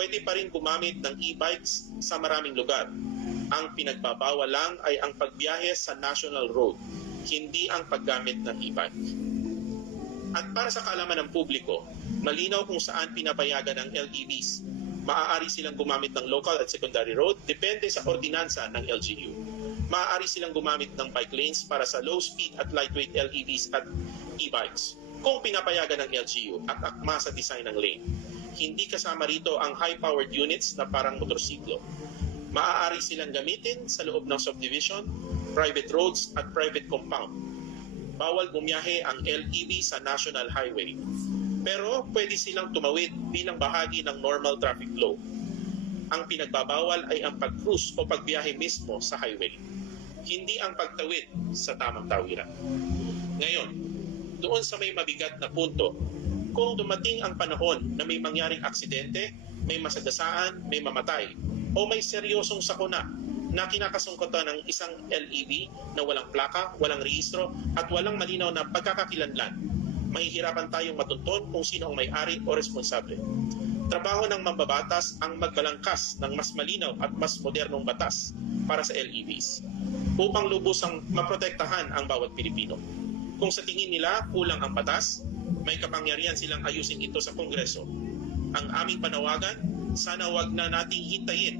pwede pa rin gumamit ng e-bikes sa maraming lugar. Ang pinagbabawal lang ay ang pagbiyahe sa national road, hindi ang paggamit ng e-bike. At para sa kaalaman ng publiko, malinaw kung saan pinapayagan ng LEVs. Maaari silang gumamit ng local at secondary road, depende sa ordinansa ng LGU. Maaari silang gumamit ng bike lanes para sa low speed at lightweight LEVs at e-bikes kung pinapayagan ng LGU at akma sa design ng lane. Hindi kasama rito ang high-powered units na parang motorsiklo. Maaari silang gamitin sa loob ng subdivision, private roads at private compound. Bawal bumiyahe ang LEV sa national highway. Pero pwede silang tumawid bilang bahagi ng normal traffic flow. Ang pinagbabawal ay ang pag-cruise o pagbiyahe mismo sa highway, hindi ang pagtawid sa tamang tawiran. Ngayon, doon sa may mabigat na punto, kung dumating ang panahon na may mangyaring aksidente, may masagasaan, may mamatay, o may seryosong sakuna na kinakasungkutan ng isang LEV na walang plaka, walang rehistro, at walang malinaw na pagkakakilanlan, mahihirapan tayong matuntun kung sino ang may-ari o responsable. Trabaho ng mambabatas ang magbalangkas ng mas malinaw at mas modernong batas para sa LEVs upang lubusang maprotektahan ang bawat Pilipino. Kung sa tingin nila kulang ang batas, may kapangyarihan silang ayusin ito sa Kongreso. Ang aming panawagan, sana wag na nating hintayin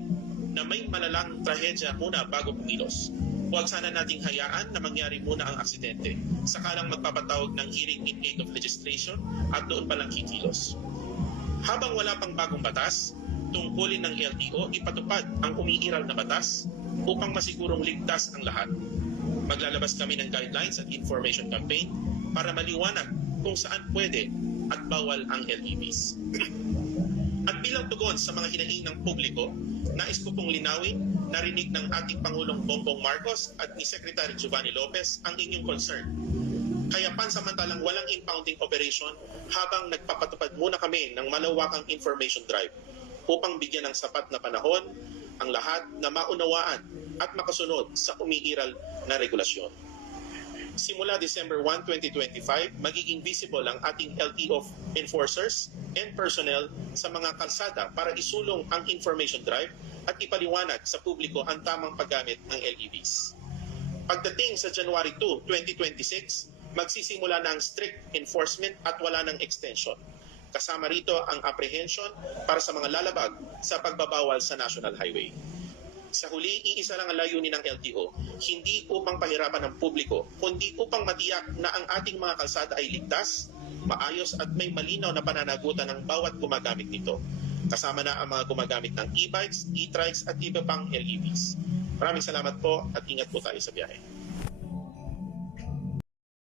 na may malalang trahedya muna bago pumilos. Huwag sana nating hayaan na mangyari muna ang aksidente, sakalang magpapatawag ng hearing in aid of legislation at doon palang kikilos. Habang wala pang bagong batas, tungkulin ng LTO ipatupad ang umiiral na batas upang masigurong ligtas ang lahat. Maglalabas kami ng guidelines at information campaign para maliwanag kung saan pwede at bawal ang LEVs. At bilang tugon sa mga hinaing ng publiko, nais ko pong linawin, narinig ng ating Pangulong Bongbong Marcos at ni Secretary Giovanni Lopez ang inyong concern. Kaya pansamantalang walang impounding operation habang nagpapatupad muna kami ng malawakang information drive upang bigyan ng sapat na panahon ang lahat na maunawaan at makasunod sa umiiral na regulasyon. Simula December 1, 2025, magiging visible ang ating LTO enforcers and personnel sa mga kalsada para isulong ang information drive at ipaliwanag sa publiko ang tamang paggamit ng LEVs. Pagdating sa January 2, 2026, magsisimula na ang strict enforcement at wala ng extension. Kasama rito ang apprehension para sa mga lalabag sa pagbabawal sa national highway. Sa huli, iisa lang ang layunin ng LTO, hindi upang pahirapan ng publiko, kundi upang matiyak na ang ating mga kalsada ay ligtas, maayos at may malinaw na pananagutan ng bawat gumagamit nito. Kasama na ang mga gumagamit ng e-bikes, e-trikes at iba pang LEVs. Maraming salamat po at ingat po tayo sa biyahe.